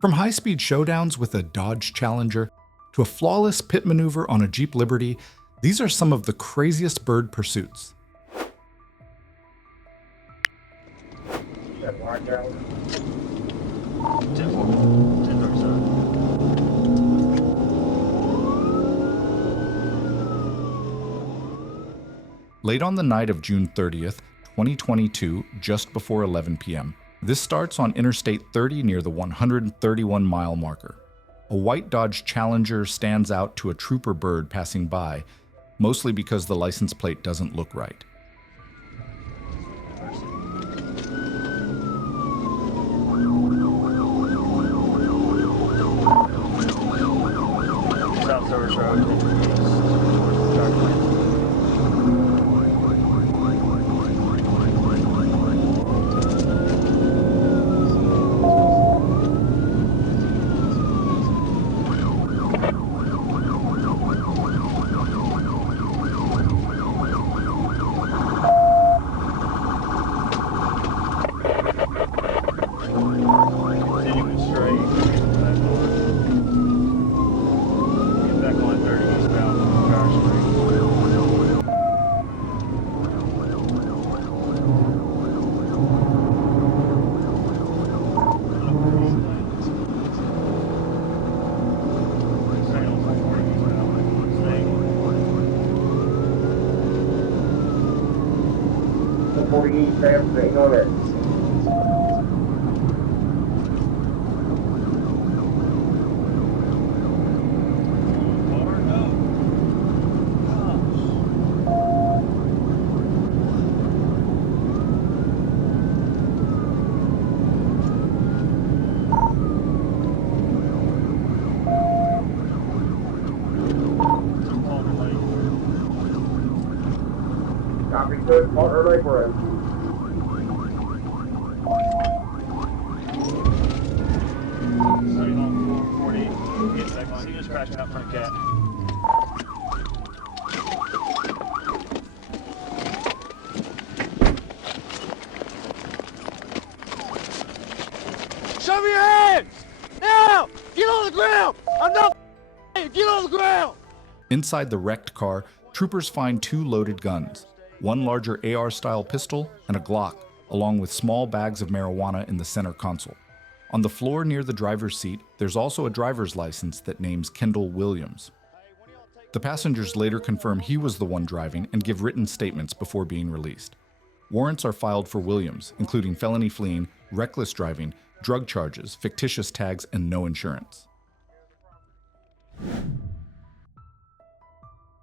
From high-speed showdowns with a Dodge Challenger to a flawless pit maneuver on a Jeep Liberty, these are some of the craziest Byrd pursuits. Late on the night of June 30th, 2022, just before 11 p.m., this starts on Interstate 30 near the 131-mile marker. A white Dodge Challenger stands out to a trooper Byrd passing by, mostly because the license plate doesn't look right. South Service Road. He just crashed out front of Cat. Show me your hands! Now! Get on the ground! I'm not get on the ground! Inside the wrecked car, troopers find two loaded guns, one larger AR-style pistol and a Glock, along with small bags of marijuana in the center console. On the floor near the driver's seat, there's also a driver's license that names Kendall Williams. The passengers later confirm he was the one driving and give written statements before being released. Warrants are filed for Williams, including felony fleeing, reckless driving, drug charges, fictitious tags, and no insurance.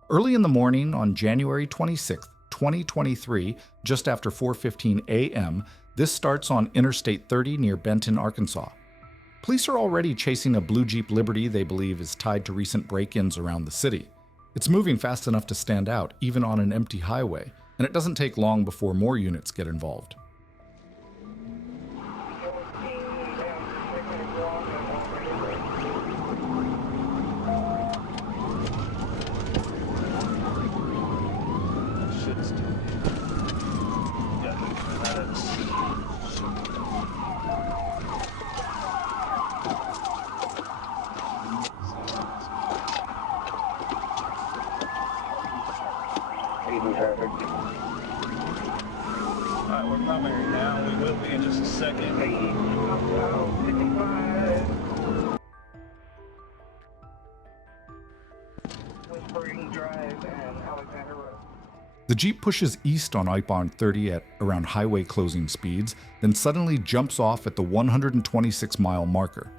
Early in the morning on January 26, 2023, just after 4:15 a.m., this starts on Interstate 30 near Benton, Arkansas. Police are already chasing a blue Jeep Liberty they believe is tied to recent break-ins around the city. It's moving fast enough to stand out, even on an empty highway, and it doesn't take long before more units get involved. Alright, we're primary now. We will be in just a second. The Jeep pushes east on I-Bond 30 at around highway closing speeds, then suddenly jumps off at the 126-mile marker.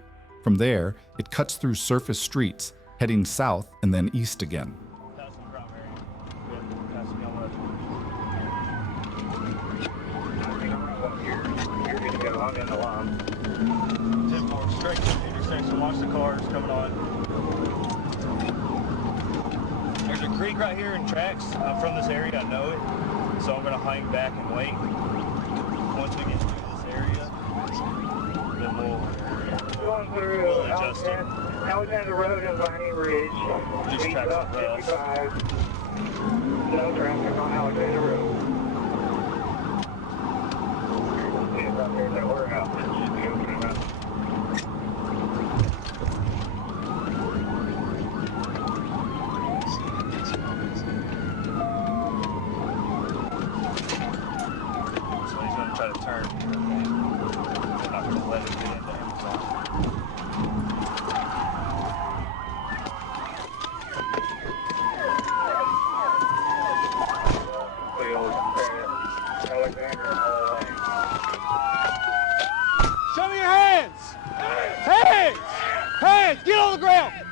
From there, it cuts through surface streets, heading south and then east again. Straight to the intersection, watch the cars coming on. There's a creek right here in tracks. I'm from this area, I know it. So I'm gonna hang back and wait. Once we get through this area, then we'll adjust it. Alexander Road and Viney Ridge. Just tracks up well. No traffic on Alexander Road. It's up there in that warehouse.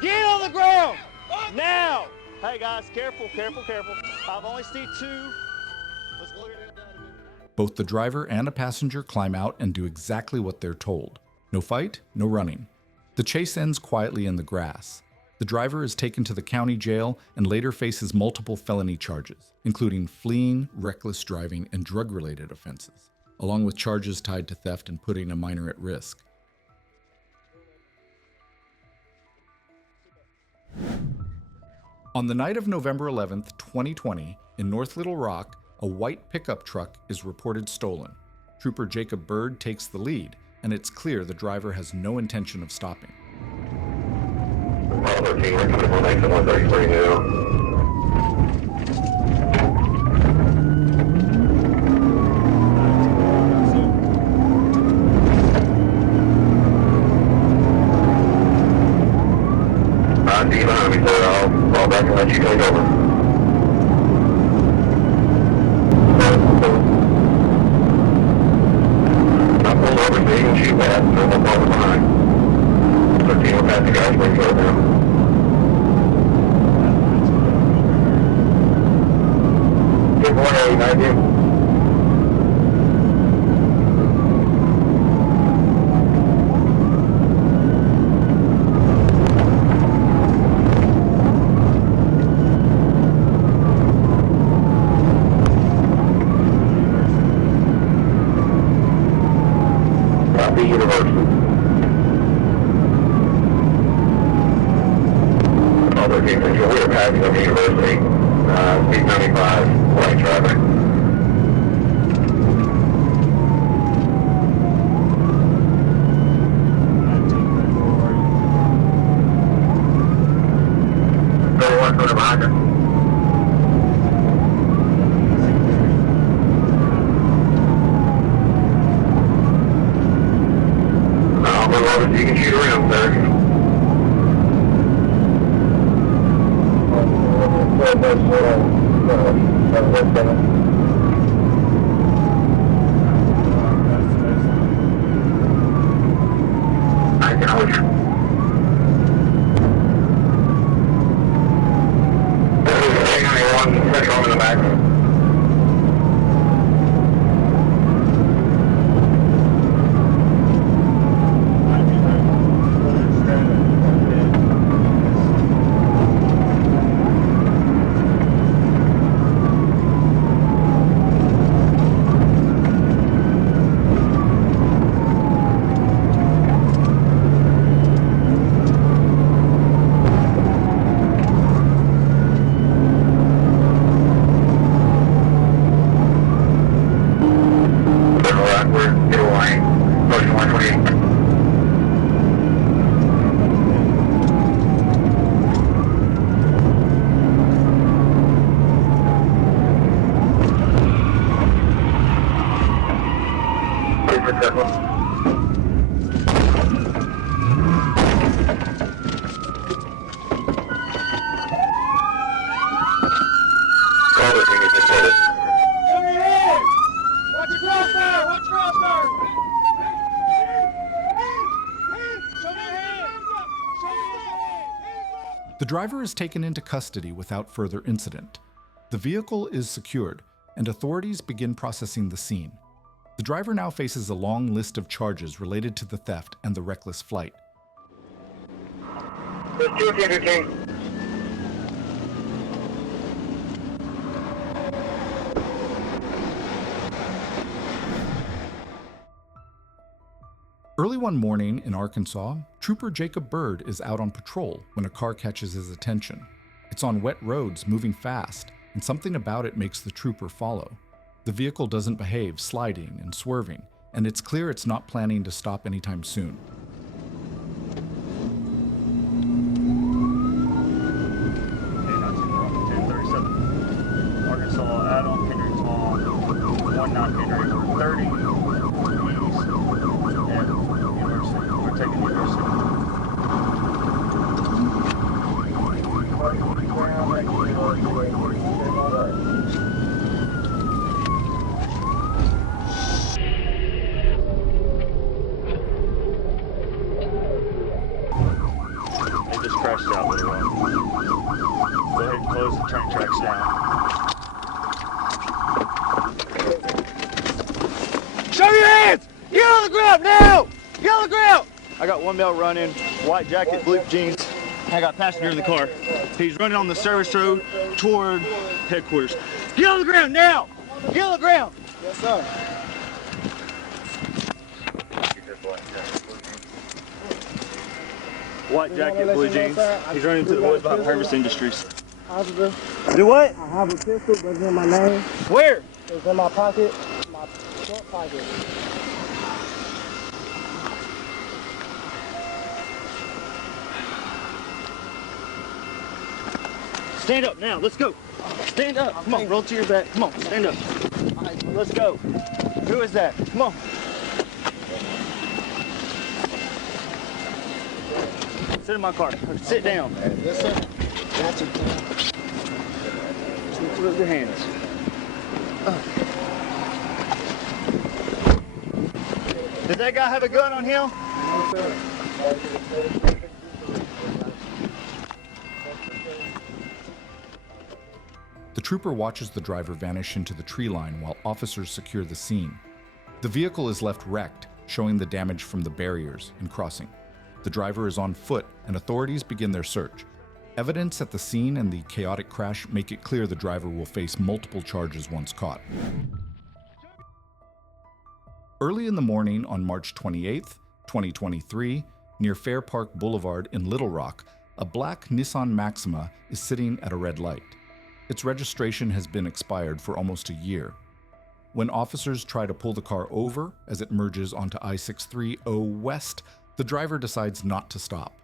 Get on the ground! Now! Hey guys, careful, careful, careful. I've only seen two. Let's clear it. Both the driver and a passenger climb out and do exactly what they're told. No fight, no running. The chase ends quietly in the grass. The driver is taken to the county jail and later faces multiple felony charges, including fleeing, reckless driving, and drug-related offenses, along with charges tied to theft and putting a minor at risk. On the night of November 11th, 2020, in North Little Rock, a white pickup truck is reported stolen. Trooper Jacob Byrd takes the lead, and it's clear the driver has no intention of stopping. 13, we're coming from exit 133 now. D behind me, sir. I'll fall back and let you take over. I pulled over so you can shoot that, and then we'll fall behind. 13, we're past the guys where you go now. Good morning, I do. University. Although we're passing on the University, speed 95, light traffic. Behind her. You can shoot around, sir. I can hold you. Hang on, second home in the back. The driver is taken into custody without further incident. The vehicle is secured, and authorities begin processing the scene. The driver now faces a long list of charges related to the theft and the reckless flight. There's 215. Early one morning in Arkansas, Trooper Jacob Byrd is out on patrol when a car catches his attention. It's on wet roads, moving fast, and something about it makes the trooper follow. The vehicle doesn't behave, sliding and swerving, and it's clear it's not planning to stop anytime soon. Arkansas, Adam, Henry, Tom, 19 Henry, 30, east, and University. We're taking University. They just crashed out with a rock. Go ahead and close the train tracks down. Show your hands! Get on the ground now! Get on the ground! I got one male running, white jacket, blue jeans. I got a passenger in the car. He's running on the service road toward headquarters. Get on the ground now! Get on the ground! Yes, sir. White jacket, blue jeans. He's running to the woods behind Purvis Industries. Positive. Do what? I have a pistol, but it's in my name. Where? It's in my pocket, my front pocket. Stand up now, let's go. Stand up, come on, roll to your back. Come on, stand up. All right, let's go. Who is that? Come on. Sit in my car, sit down. Yes, sir. Gotcha. Just lift up your hands. Does that guy have a gun on him? No, sir. The trooper watches the driver vanish into the tree line while officers secure the scene. The vehicle is left wrecked, showing the damage from the barriers and crossing. The driver is on foot, and authorities begin their search. Evidence at the scene and the chaotic crash make it clear the driver will face multiple charges once caught. Early in the morning on March 28, 2023, near Fair Park Boulevard in Little Rock, a black Nissan Maxima is sitting at a red light. Its registration has been expired for almost a year. When officers try to pull the car over as it merges onto I-630 West, the driver decides not to stop.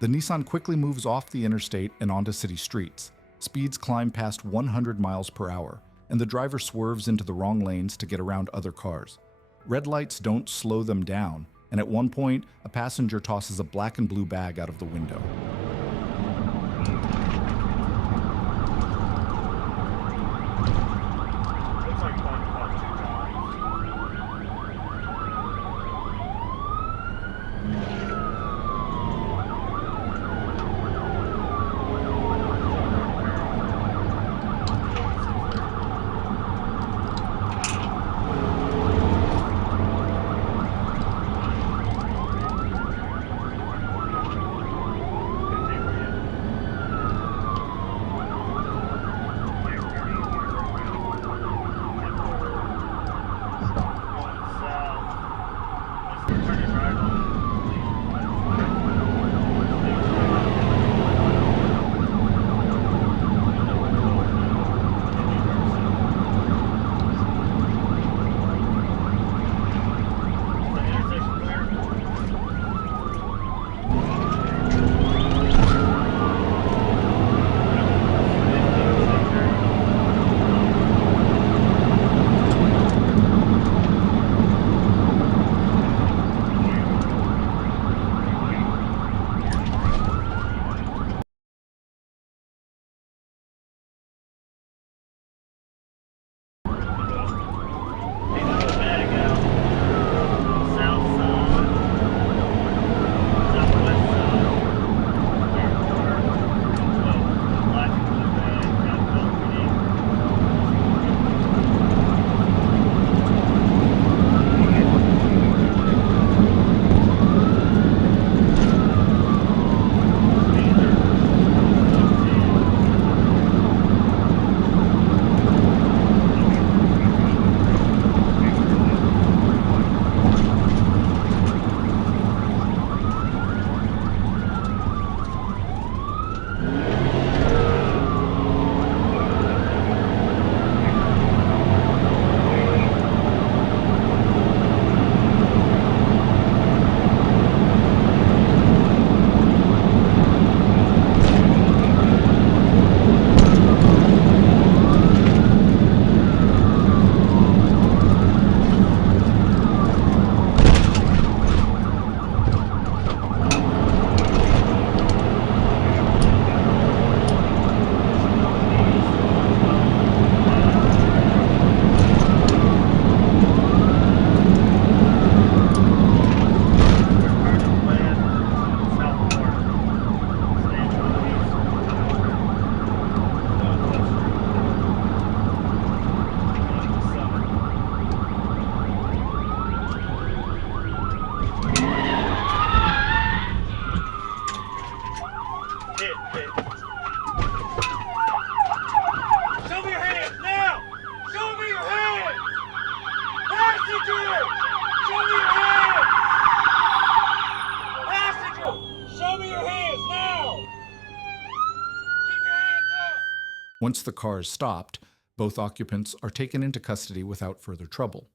The Nissan quickly moves off the interstate and onto city streets. Speeds climb past 100 miles per hour, and the driver swerves into the wrong lanes to get around other cars. Red lights don't slow them down, and at one point, a passenger tosses a black and blue bag out of the window. Once the car is stopped, both occupants are taken into custody without further trouble.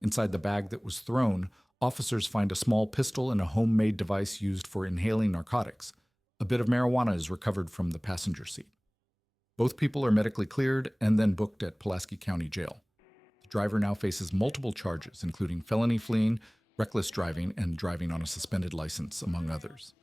Inside the bag that was thrown, officers find a small pistol and a homemade device used for inhaling narcotics. A bit of marijuana is recovered from the passenger seat. Both people are medically cleared and then booked at Pulaski County Jail. The driver now faces multiple charges, including felony fleeing, reckless driving, and driving on a suspended license, among others.